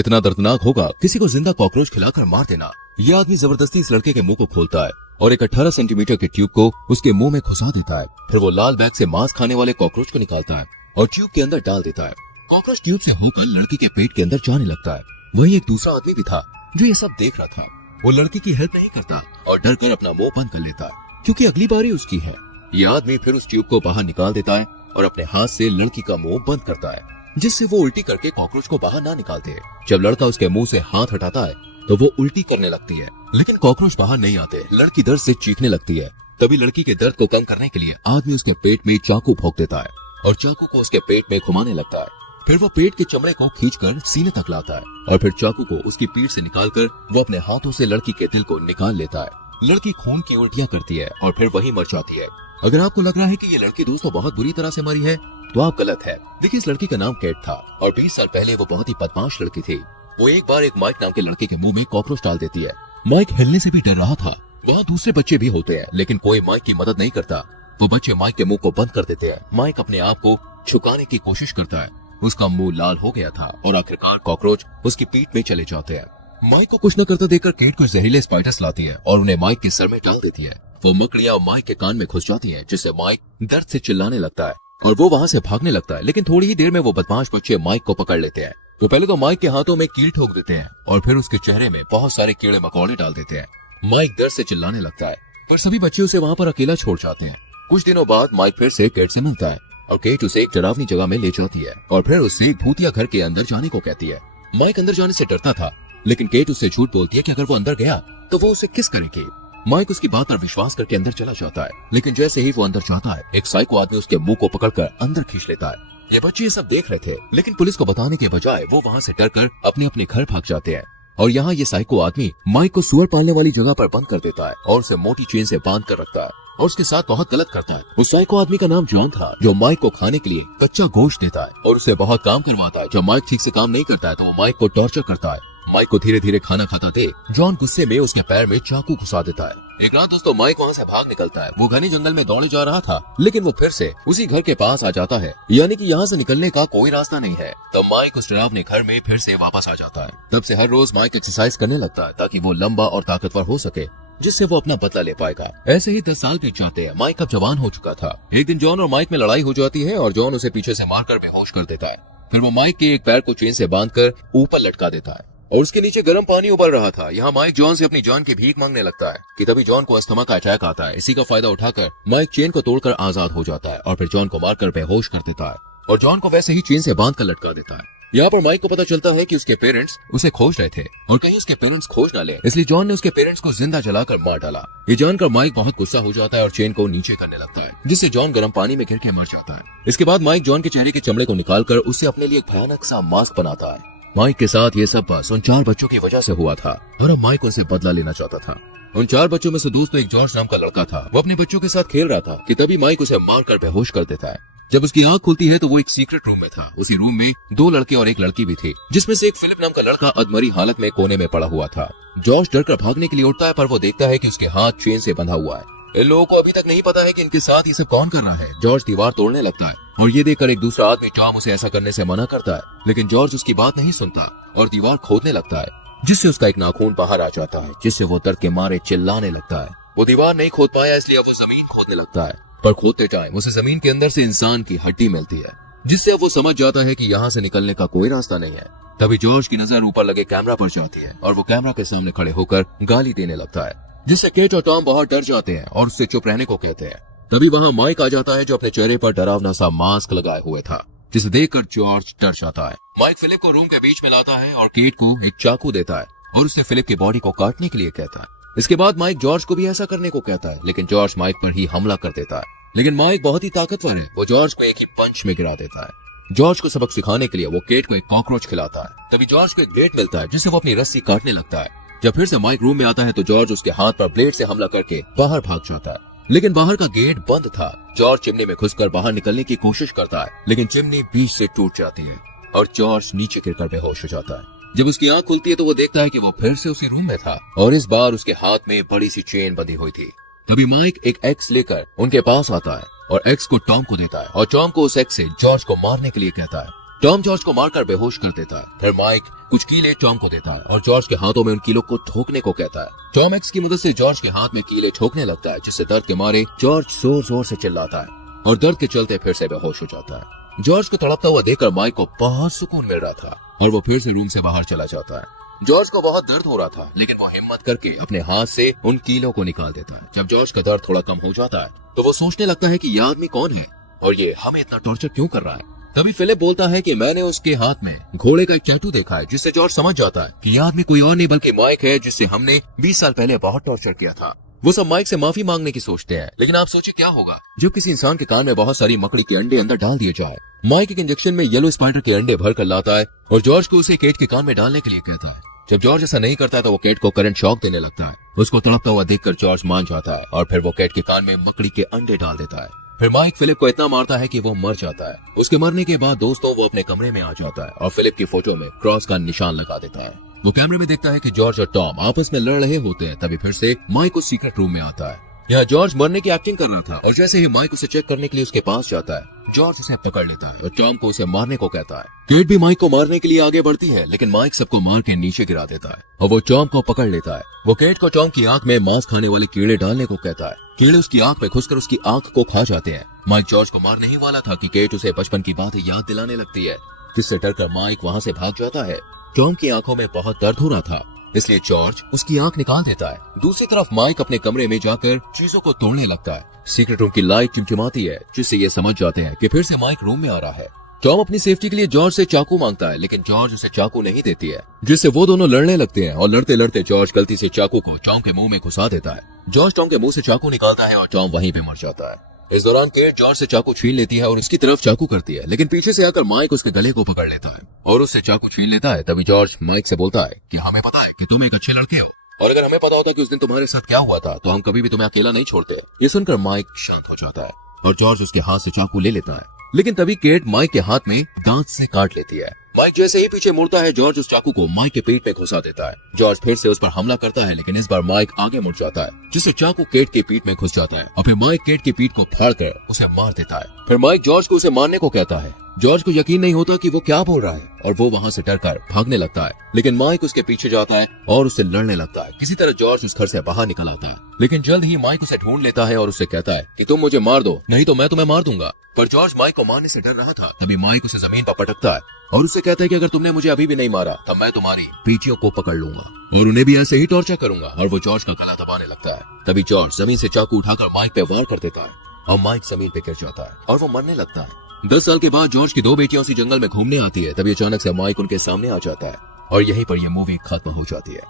कितना दर्दनाक होगा किसी को जिंदा कॉकरोच खिलाकर मार देना। यह आदमी जबरदस्ती इस लड़के के मुंह को खोलता है और एक 18 सेंटीमीटर के ट्यूब को उसके मुंह में घुसा देता है। फिर वो लाल बैग से मांस खाने वाले कॉकरोच को निकालता है और ट्यूब के अंदर डाल देता है। कॉकरोच ट्यूब से होकर लड़की के पेट के अंदर जाने लगता है। वहीं एक दूसरा आदमी भी था जो ये सब देख रहा था। वो लड़की की हेल्प नहीं करता और डर कर अपना मुंह बंद कर लेता है क्योंकि अगली बारी उसकी है। ये आदमी फिर उस ट्यूब को बाहर निकाल देता है और अपने हाथ से लड़की का मुंह बंद करता है जिससे वो उल्टी करके कॉकरोच को बाहर ना निकालते। जब लड़का उसके मुंह से हाथ हटाता है तो वो उल्टी करने लगती है, लेकिन कॉकरोच बाहर नहीं आते। लड़की दर्द से चीखने लगती है। तभी लड़की के दर्द को कम करने के लिए आदमी उसके पेट में चाकू भोंक देता है और चाकू को उसके पेट में घुमाने लगता है। फिर वो पेट के चमड़े को खींचकर सीने तक लाता है और फिर चाकू को उसकी पीठ से निकालकर वो अपने हाथों से लड़की के दिल को निकाल लेता है। लड़की खून की उल्टियां करती है और फिर वहीं मर जाती है। अगर आपको लग रहा है कि ये लड़की दोस्तों बहुत बुरी तरह से मरी है तो आप गलत है। देखिए, इस लड़की का नाम केट था और 20 साल पहले वो बहुत ही बदमाश लड़की थी। वो एक बार एक माइक नाम के लड़के के मुंह में कॉकरोच डाल देती है। माइक हिलने से भी डर रहा था। वहाँ दूसरे बच्चे भी होते हैं लेकिन कोई माइक की मदद नहीं करता। वो बच्चे माइक के मुंह को बंद कर देते हैं। माइक अपने आप को छुपाने की कोशिश करता है। उसका मुंह लाल हो गया था और आखिरकार कॉकरोच उसकी पीठ में चले जाते हैं। माइक को कुछ न करते देखकर केट कुछ जहरीले स्पाइडर्स लाती है और उन्हें माइक के सर में डाल देती है। वो मकड़ियां माइक के कान में घुस जाती हैं जिससे माइक दर्द से चिल्लाने लगता है और वो वहाँ से भागने लगता है। लेकिन थोड़ी ही देर में वो बदमाश बच्चे माइक को पकड़ लेते हैं। तो पहले तो माइक के हाथों में कील ठोक देते हैं और फिर उसके चेहरे में बहुत सारे कीड़े मकोड़े डाल देते हैं। माइक दर्द से चिल्लाने लगता है पर सभी बच्चे उसे वहाँ पर अकेला छोड़ जाते हैं। कुछ दिनों बाद माइक फिर से केट से मिलता है और केट उसे एक डरावनी जगह में ले जाती है और फिर उससे एक भूतिया घर के अंदर जाने को कहती है। माइक अंदर जाने से डरता था लेकिन केट उससे झूठ बोलती है कि अगर वो अंदर गया तो वो उसे किस करेगी। माइक उसकी बात पर विश्वास करके अंदर चला जाता है, लेकिन जैसे ही वो अंदर जाता है एक साइको आदमी उसके मुंह को पकड़कर अंदर खींच लेता है। ये बच्चे ये सब देख रहे थे लेकिन पुलिस को बताने के बजाय वो वहाँ से डरकर अपने अपने घर भाग जाते हैं। और यहाँ ये साइको आदमी माइक को सुअर पालने वाली जगह पर बंद कर देता है और उसे मोटी चेन से बांध कर रखता है और उसके साथ बहुत गलत करता है। उस साइको आदमी का नाम जॉन था जो माइक को खाने के लिए कच्चा गोश्त देता है और उससे बहुत काम करवाता है। जब माइक ठीक से काम नहीं करता है तो वो माइक को टॉर्चर करता है। माइक को धीरे धीरे खाना खाता थे। जॉन गुस्से में उसके पैर में चाकू घुसा देता है। एक रात दोस्तों माइक वहाँ से भाग निकलता है। वो घने जंगल में दौड़ने जा रहा था लेकिन वो फिर से उसी घर के पास आ जाता है, यानी कि यहाँ से निकलने का कोई रास्ता नहीं है। तब माइक उस डरावने घर में फिर से वापस आ जाता है। तब से हर रोज माइक एक्सरसाइज करने लगता है ताकि वो लंबा और ताकतवर हो सके जिससे वो अपना बदला ले पाएगा। ऐसे ही 10 साल बीत जाते हैं। माइक अब जवान हो चुका था। एक दिन जॉन और माइक में लड़ाई हो जाती है और जॉन उसे पीछे से मारकर बेहोश कर देता है। फिर वो माइक के एक पैर को चेन से बांधकर ऊपर लटका देता है और उसके नीचे गर्म पानी उबल रहा था। यहाँ माइक जॉन से अपनी जान की भीख मांगने लगता है कि तभी जॉन को अस्थमा का अटैक आता है। इसी का फायदा उठाकर माइक चेन को तोड़कर आजाद हो जाता है और फिर जॉन को मारकर बेहोश कर देता है और जॉन को वैसे ही चेन से बांधकर लटका देता है। यहाँ पर माइक को पता चलता है कि उसके पेरेंट्स उसे खोज रहे थे और कहीं उसके पेरेंट्स खोज ना ले, इसलिए जॉन ने उसके पेरेंट्स को जिंदा जलाकर मार डाला। ये जानकर माइक बहुत गुस्सा हो जाता है और चेन को नीचे करने लगता है जिससे जॉन गर्म पानी में गिर के मर जाता है। इसके बाद माइक जॉन के चेहरे के चमड़े को निकालकर उससे अपने लिए एक भयानक सा मास्क बनाता है। माइक के साथ ये सब बस उन 4 बच्चों की वजह से हुआ था और अब माइक उनसे बदला लेना चाहता था। उन 4 बच्चों में से दोस्तों एक जॉर्ज नाम का लड़का था। वो अपने बच्चों के साथ खेल रहा था कि तभी माइक उसे मारकर बेहोश कर देता है। जब उसकी आंख खुलती है तो वो एक सीक्रेट रूम में था। उसी रूम में 2 लड़के और एक लड़की भी थी जिसमें से एक फिलिप नाम का लड़का अधमरी हालत में कोने में पड़ा हुआ था। जॉर्ज डरकर भागने के लिए उठता है पर वो देखता है कि उसके हाथ चेन से बंधा हुआ है। इन लोगों को अभी तक नहीं पता है कि इनके साथ ये सब कौन कर रहा है। जॉर्ज दीवार तोड़ने लगता है और ये देखकर एक दूसरा आदमी टॉम उसे ऐसा करने से मना करता है, लेकिन जॉर्ज उसकी बात नहीं सुनता और दीवार खोदने लगता है जिससे उसका एक नाखून बाहर आ जाता है जिससे वो दर्द के मारे चिल्लाने लगता है। वो दीवार नहीं खोद पाया इसलिए वो जमीन खोदने लगता है पर खोदते टाइम उसे जमीन के अंदर से इंसान की हड्डी मिलती है जिससे वो समझ जाता है कि यहाँ से निकलने का कोई रास्ता नहीं है। तभी जॉर्ज की नजर ऊपर लगे कैमरा पर जाती है और वो कैमरा के सामने खड़े होकर गाली देने लगता है जिससे केट और टॉम बहुत डर जाते हैं और उससे चुप रहने को कहते हैं। तभी वहाँ माइक आ जाता है जो अपने चेहरे पर डरावना सा मास्क लगाए हुए था जिसे देखकर जॉर्ज डर जाता है। माइक फिलिप को रूम के बीच में लाता है और केट को एक चाकू देता है और उससे फिलिप की बॉडी को काटने के लिए कहता है। इसके बाद माइक जॉर्ज को भी ऐसा करने को कहता है लेकिन जॉर्ज माइक पर ही हमला कर देता है। लेकिन माइक बहुत ही ताकतवर है, वो जॉर्ज को एक ही पंच में गिरा देता है। जॉर्ज को सबक सिखाने के लिए वो केट को एक कॉकरोच खिलाता है। तभी जॉर्ज को एक ब्लेड मिलता है जिससे वो अपनी रस्सी काटने लगता है। जब फिर से माइक रूम में आता है तो जॉर्ज उसके हाथ पर ब्लेड से हमला करके बाहर भाग जाता है, लेकिन बाहर का गेट बंद था। जॉर्ज चिमनी में घुसकर बाहर निकलने की कोशिश करता है लेकिन चिमनी बीच से टूट जाती है और जॉर्ज नीचे गिरकर बेहोश हो जाता है। जब उसकी आंख खुलती है तो वो देखता है कि वो फिर से उसी रूम में था और इस बार उसके हाथ में बड़ी सी चेन बंधी हुई थी। तभी माइक एक एक्स लेकर उनके पास आता है और एक्स को टॉम को देता है और टॉम को उस एक्स से जॉर्ज को मारने के लिए कहता है। टॉम जॉर्ज को मारकर बेहोश कर देता है। फिर माइक कुछ कीले टॉम को देता है और जॉर्ज के हाथों में उन कीलों को ठोकने को कहता है। टॉम एक्स की मदद से जॉर्ज के हाथ में कीले ठोकने लगता है, जिससे दर्द के मारे जॉर्ज जोर जोर से चिल्लाता है और दर्द के चलते फिर से बेहोश हो जाता है। जॉर्ज को तड़पता हुआ देखकर माइक को बहुत सुकून मिल रहा था और वो फिर से रूम से बाहर चला जाता है। जॉर्ज को बहुत दर्द हो रहा था, लेकिन वो हिम्मत करके अपने हाथ से उन कीलों को निकाल देता है। जब जॉर्ज का दर्द थोड़ा कम हो जाता है तो वो सोचने लगता है कि ये आदमी कौन है और ये हमें इतना टॉर्चर क्यों कर रहा है। तभी फिलिप बोलता है कि मैंने उसके हाथ में घोड़े का एक टैटू देखा है, जिससे जॉर्ज समझ जाता है कि यह आदमी कोई और नहीं बल्कि माइक है, जिससे हमने 20 साल पहले बहुत टॉर्चर किया था। वो सब माइक से माफी मांगने की सोचते हैं, लेकिन आप सोचिए क्या होगा जब किसी इंसान के कान में बहुत सारी मकड़ी के अंडे अंदर डाल दिए जाए। माइक एक इंजेक्शन में येलो स्पाइडर के अंडे भर कर लाता है और जॉर्ज को उसे केट के कान में डालने के लिए कहता है। जब जॉर्ज ऐसा नहीं करता तो वो केट को करंट शॉक देने लगता है। उसको तड़पता हुआ देखकर जॉर्ज मान जाता है और फिर वो केट के कान में मकड़ी के अंडे डाल देता है। फिर माइक फिलिप को इतना मारता है कि वो मर जाता है। उसके मरने के बाद दोस्तों वो अपने कमरे में आ जाता है और फिलिप की फोटो में क्रॉस का निशान लगा देता है। वो कैमरे में देखता है कि जॉर्ज और टॉम आपस में लड़ रहे होते हैं। तभी फिर से माइक उस सीक्रेट रूम में आता है। यहाँ जॉर्ज मरने की एक्टिंग कर रहा था और जैसे ही माइक उसे चेक करने के लिए उसके पास जाता है, जॉर्ज उसे पकड़ लेता है और टॉम को उसे मारने को कहता है। केट भी माइक को मारने के लिए आगे बढ़ती है, लेकिन माइक सबको मार के नीचे गिरा देता है और वो टॉम को पकड़ लेता है। वो केट को टॉम की आंख में मांस खाने वाले कीड़े डालने को कहता है। कीड़े उसकी आंख में घुसकर उसकी आंख को खा जाते हैं। माइक जॉर्ज को मारने ही वाला था कि केट उसे बचपन की बातें याद दिलाने लगती है, जिससे डरकर माइक वहाँ से भाग जाता है। टॉम की आंखों में बहुत दर्द हो रहा था, इसलिए जॉर्ज उसकी आंख निकाल देता है। दूसरी तरफ माइक अपने कमरे में जाकर चीजों को तोड़ने लगता है। सीक्रेट रूम की लाइट चिमचिमाती है, जिससे ये समझ जाते हैं कि फिर से माइक रूम में आ रहा है। टॉम अपनी सेफ्टी के लिए जॉर्ज से चाकू मांगता है, लेकिन जॉर्ज उसे चाकू नहीं देती है, जिससे वो दोनों लड़ने लगते हैं और लड़ते लड़ते जॉर्ज गलती से चाकू को टॉम के मुंह में घुसा देता है। जॉर्ज टॉम के मुंह से चाकू निकालता है और टॉम वहीं पे मर जाता है। इस दौरान केट जॉर्ज से चाकू छीन लेती है और उसकी तरफ चाकू करती है, लेकिन पीछे से आकर माइक उसके गले को पकड़ लेता है और उससे चाकू छीन लेता है। तभी जॉर्ज माइक से बोलता है कि हमें पता है कि तुम एक अच्छे लड़के हो और अगर हमें पता होता कि उस दिन तुम्हारे साथ क्या हुआ था तो हम कभी भी तुम्हें अकेला नहीं छोड़ते। ये सुनकर माइक शांत हो जाता है और जॉर्ज उसके हाथ से चाकू ले लेता है, लेकिन तभी केट माइक के हाथ में दांत से काट लेती है। माइक जैसे ही पीछे मुड़ता है, जॉर्ज उस चाकू को माइक के पेट में घुसा देता है। जॉर्ज फिर से उस पर हमला करता है, लेकिन इस बार माइक आगे मुड़ जाता है, जिससे चाकू केट के पीठ में घुस जाता है और फिर माइक केट की पीठ को फाड़कर उसे मार देता है। फिर माइक जॉर्ज को उसे मारने को कहता है। जॉर्ज को यकीन नहीं होता कि वो क्या बोल रहा है और वो वहाँ से डरकर भागने लगता है, लेकिन माइक उसके पीछे जाता है और उससे लड़ने लगता है। किसी तरह जॉर्ज उस घर से बाहर निकल आता है, लेकिन जल्द ही माइक उसे ढूंढ लेता है और उससे कहता है कि तुम मुझे मार दो, नहीं तो मैं तुम्हें मार दूंगा। पर जॉर्ज माइक को मारने से डर रहा था। तभी माइक उसे जमीन पर पटकता है और उससे कहता है कि अगर तुमने मुझे अभी भी नहीं मारा तब मैं तुम्हारी पीछियों को पकड़ लूंगा और उन्हें भी ऐसे ही टॉर्चर करूंगा। और वो जॉर्ज का गला दबाने लगता है। तभी जॉर्ज जमीन से चाकू उठाकर माइक पे वार कर देता है और माइक जमीन पे गिर जाता है और वो मरने लगता है। 10 साल के बाद जॉर्ज की 2 बेटियां उसी जंगल में घूमने आती है। तभी अचानक से माइक उनके सामने आ जाता है और यहीं पर यह मूवी खत्म हो जाती है।